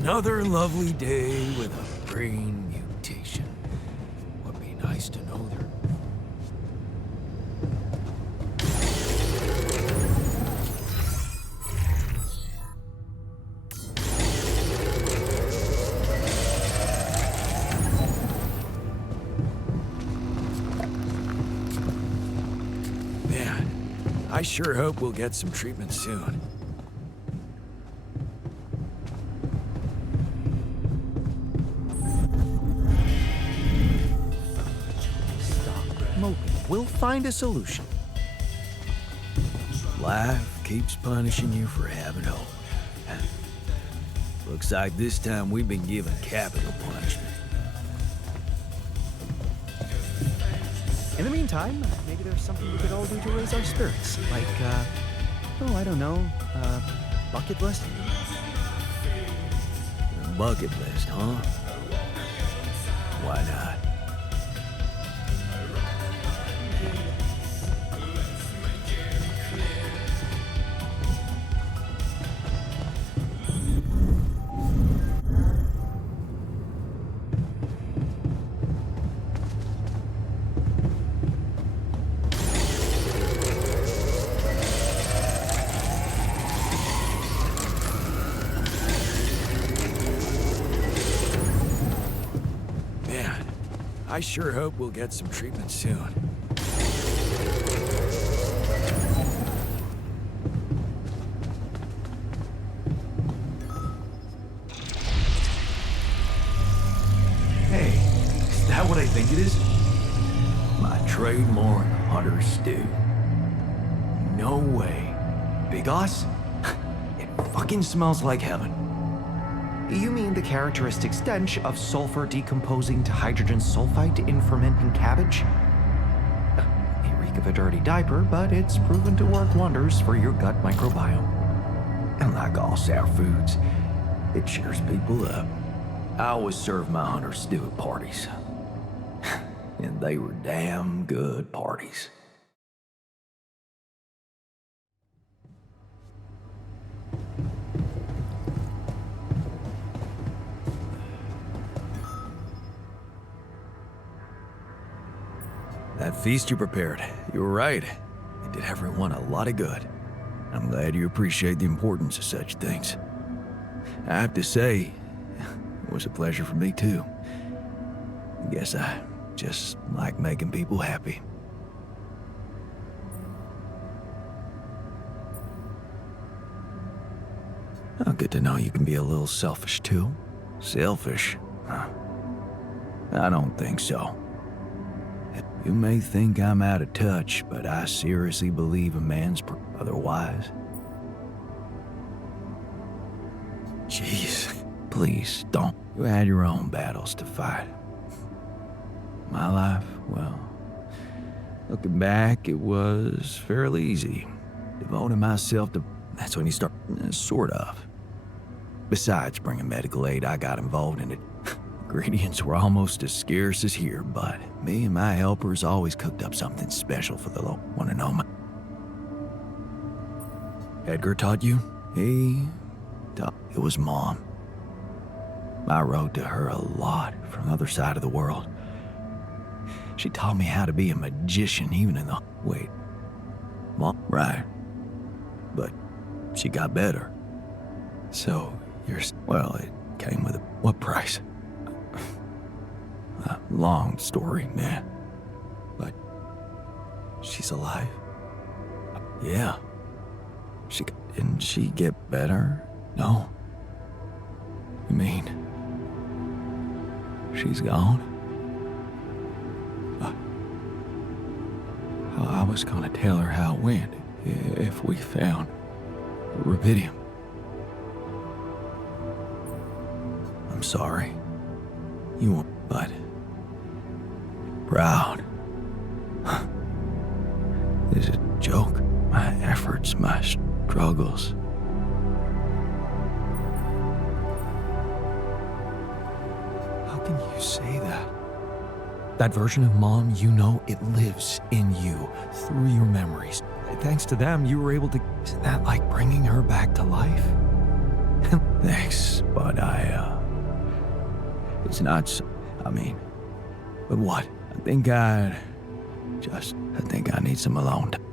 Another lovely day with a brain mutation. Would be nice to know there. Man, I sure hope we'll get some treatment soon. We'll find a solution. Life keeps punishing you for having hope. Looks like this time we've been given capital punishment. In the meantime, maybe there's something we could all do to raise our spirits. Like, I don't know, bucket list? A bucket list, huh? Why not? I sure hope we'll get some treatment soon. Hey, is that what I think it is? My trademark hunter stew. No way. Big Oss? It fucking smells like heaven. You mean the characteristic stench of sulfur decomposing to hydrogen sulfide in fermenting cabbage? May reek of a dirty diaper, but it's proven to work wonders for your gut microbiome. And like all sour foods, it cheers people up. I always serve my hunter stew at parties. And they were damn good parties. That feast you prepared, you were right. It did everyone a lot of good. I'm glad you appreciate the importance of such things. I have to say, it was a pleasure for me too. I guess I just like making people happy. Oh, good to know you can be a little selfish too. Selfish? Huh. I don't think so. You may think I'm out of touch, but I seriously believe a man's otherwise. Jeez, please don't. You had your own battles to fight. My life, well, looking back, it was fairly easy. Devoting myself to, that's when you start, sort of. Besides bringing medical aid, I got involved in it. Ingredients were almost as scarce as here, but me and my helpers always cooked up something special for the low. Want to know my... Edgar taught you? He taught... It was Mom. I wrote to her a lot from the other side of the world. She taught me how to be a magician even in the... Wait. Mom? Right. But she got better. So, you're... Well, it came with a... What price? A long story, man. But she's alive? Yeah. Didn't she get better? No. You mean she's gone? I was gonna tell her how it went if we found rubidium. I'm sorry. You won't, but proud. This is a joke. My efforts, my struggles. How can you say that? That version of Mom, you know, it lives in you through your memories. Thanks to them, you were able to... Isn't that like bringing her back to life? Thanks, but it's not so... I mean... But what? I think I need some alone time.